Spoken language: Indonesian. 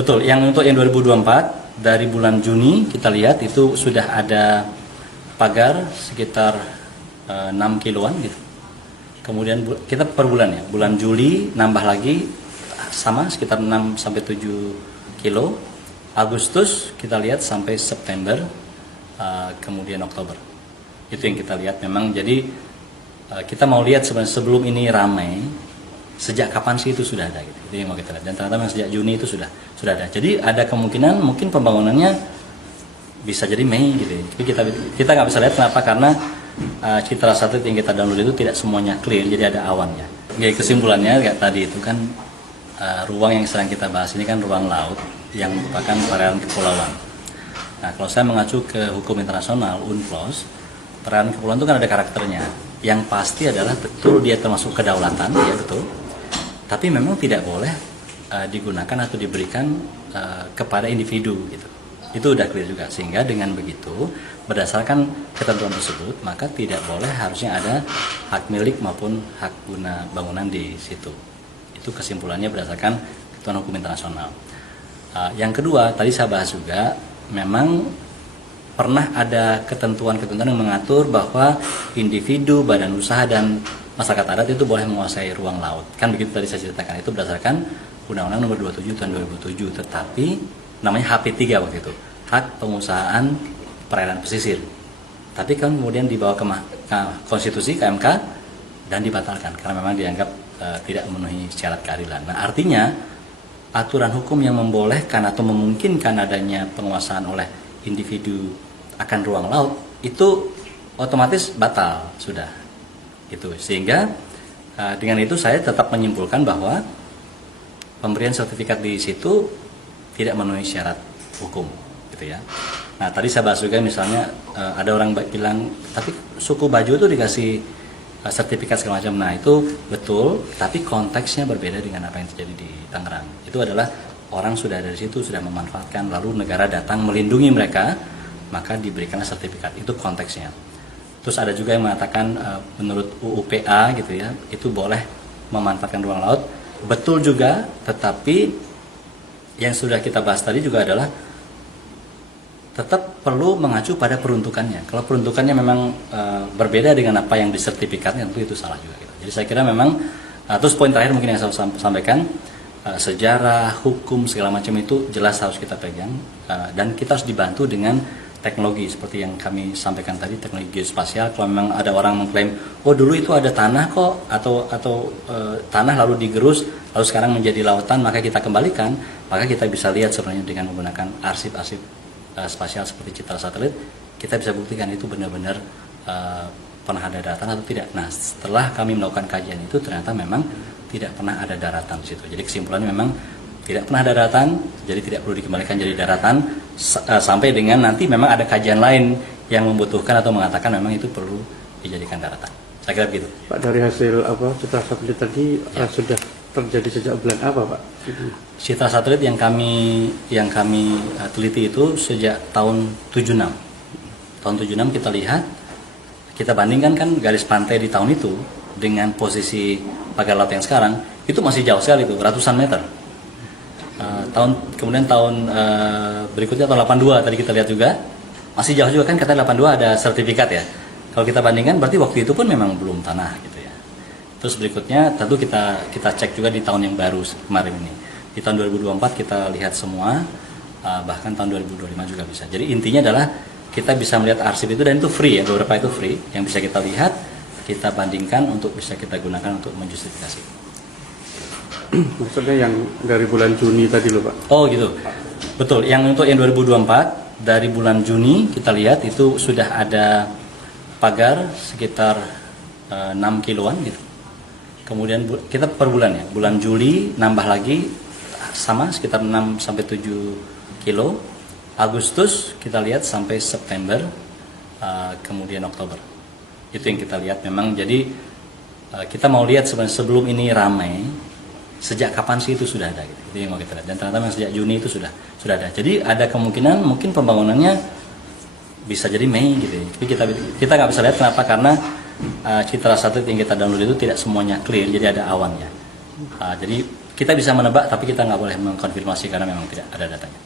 Betul, yang untuk yang 2024 dari bulan Juni kita lihat itu sudah ada pagar sekitar 6 kiloan gitu. Kemudian kita per bulan ya, bulan Juli nambah lagi sama sekitar 6 sampai 7 kilo. Agustus kita lihat sampai September, kemudian Oktober. Itu yang kita lihat memang. Jadi kita mau lihat sebenarnya sebelum ini ramai, sejak kapan sih itu sudah ada gitu. Itu yang mau kita lihat. Dan ternyata memang sejak Juni itu sudah ada. Jadi ada kemungkinan mungkin pembangunannya bisa jadi Mei gitu. Tapi kita nggak bisa lihat kenapa, karena citra satelit yang kita download itu tidak semuanya clear, jadi ada awannya. Jadi kesimpulannya kayak tadi itu kan ruang yang sedang kita bahas ini kan ruang laut yang merupakan perairan kepulauan. Nah, kalau saya mengacu ke hukum internasional UNCLOS, perairan kepulauan itu kan ada karakternya. Yang pasti adalah betul dia termasuk kedaulatan, ya betul. Tapi memang tidak boleh digunakan atau diberikan kepada individu gitu. Itu udah clear juga, sehingga dengan begitu berdasarkan ketentuan tersebut maka tidak boleh harusnya ada hak milik maupun hak guna bangunan di situ. Itu kesimpulannya berdasarkan ketentuan hukum internasional. Yang kedua tadi saya bahas juga, memang pernah ada ketentuan-ketentuan yang mengatur bahwa individu, badan usaha dan masyarakat adat itu boleh menguasai ruang laut. Kan begitu tadi saya ceritakan, itu berdasarkan Undang-Undang Nomor 27 Tahun 2007, tetapi namanya HP3 waktu itu, hak pengusahaan perairan pesisir. Tapi kan kemudian dibawa ke konstitusi, ke MK, dan dibatalkan karena memang dianggap tidak memenuhi syarat keadilan. Nah, artinya aturan hukum yang membolehkan atau memungkinkan adanya penguasaan oleh individu akan ruang laut itu otomatis batal sudah. Itu sehingga dengan itu saya tetap menyimpulkan bahwa pemberian sertifikat di situ tidak memenuhi syarat hukum gitu ya. Nah, tadi saya bahas juga misalnya ada orang bilang tapi suku Bajo itu dikasih sertifikat segala macam. Nah, itu betul, tapi konteksnya berbeda dengan apa yang terjadi di Tangerang. Itu adalah orang sudah dari situ, sudah memanfaatkan, lalu negara datang melindungi mereka, maka diberikanlah sertifikat. Itu konteksnya. Terus ada juga yang mengatakan menurut UUPA gitu ya, itu boleh memanfaatkan ruang laut. Betul juga, tetapi yang sudah kita bahas tadi juga adalah tetap perlu mengacu pada peruntukannya. Kalau peruntukannya memang berbeda dengan apa yang disertifikatnya, tentu itu salah juga gitu. Jadi saya kira memang terus poin terakhir mungkin yang saya sampaikan, sejarah, hukum segala macam itu jelas harus kita pegang, dan kita harus dibantu dengan teknologi seperti yang kami sampaikan tadi, teknologi geospasial. Kalau memang ada orang mengklaim, oh dulu itu ada tanah kok, atau tanah lalu digerus, lalu sekarang menjadi lautan, maka kita kembalikan, maka kita bisa lihat sebenarnya dengan menggunakan arsip-arsip spasial seperti citra satelit, kita bisa buktikan itu benar-benar pernah ada daratan atau tidak. Nah, setelah kami melakukan kajian itu ternyata memang tidak pernah ada daratan di situ. Jadi kesimpulannya memang tidak pernah ada daratan, jadi tidak perlu dikembalikan jadi daratan sampai dengan nanti memang ada kajian lain yang membutuhkan atau mengatakan memang itu perlu dijadikan daratan. Saya kira begitu. Pak, dari hasil citra satelit tadi sudah terjadi sejak bulan apa, Pak? Citra satelit yang kami teliti itu sejak tahun 76. Tahun 76 kita lihat, kita bandingkan kan garis pantai di tahun itu dengan posisi pagar laut yang sekarang, itu masih jauh sekali itu, ratusan meter. Kemudian tahun berikutnya tahun 82 tadi kita lihat juga masih jauh juga kan, katanya 82 ada sertifikat ya. Kalau kita bandingkan berarti waktu itu pun memang belum tanah gitu ya. Terus berikutnya tentu kita cek juga di tahun yang baru kemarin ini. Di tahun 2024 kita lihat semua, bahkan tahun 2025 juga bisa. Jadi intinya adalah kita bisa melihat arsip itu, dan itu free ya, beberapa itu free yang bisa kita lihat, kita bandingkan untuk bisa kita gunakan untuk menjustifikasi. Maksudnya yang dari bulan Juni tadi loh, Pak? Oh gitu, betul. Yang untuk yang 2024 dari bulan Juni kita lihat itu sudah ada pagar sekitar 6 kiloan gitu. Kemudian kita per bulan ya, bulan Juli nambah lagi sama sekitar 6 sampai 7 kilo. Agustus kita lihat sampai September, kemudian Oktober. Itu yang kita lihat memang. Jadi kita mau lihat sebenarnya sebelum ini ramai, sejak kapan sih itu sudah ada gitu. Itu yang mau kita lihat. Dan ternyata memang sejak Juni itu sudah ada. Jadi ada kemungkinan mungkin pembangunannya bisa jadi Mei gitu. Tapi kita nggak bisa lihat kenapa, karena citra satelit yang kita download itu tidak semuanya clear, jadi ada awannya. Jadi kita bisa menebak tapi kita nggak boleh mengkonfirmasi karena memang tidak ada datanya.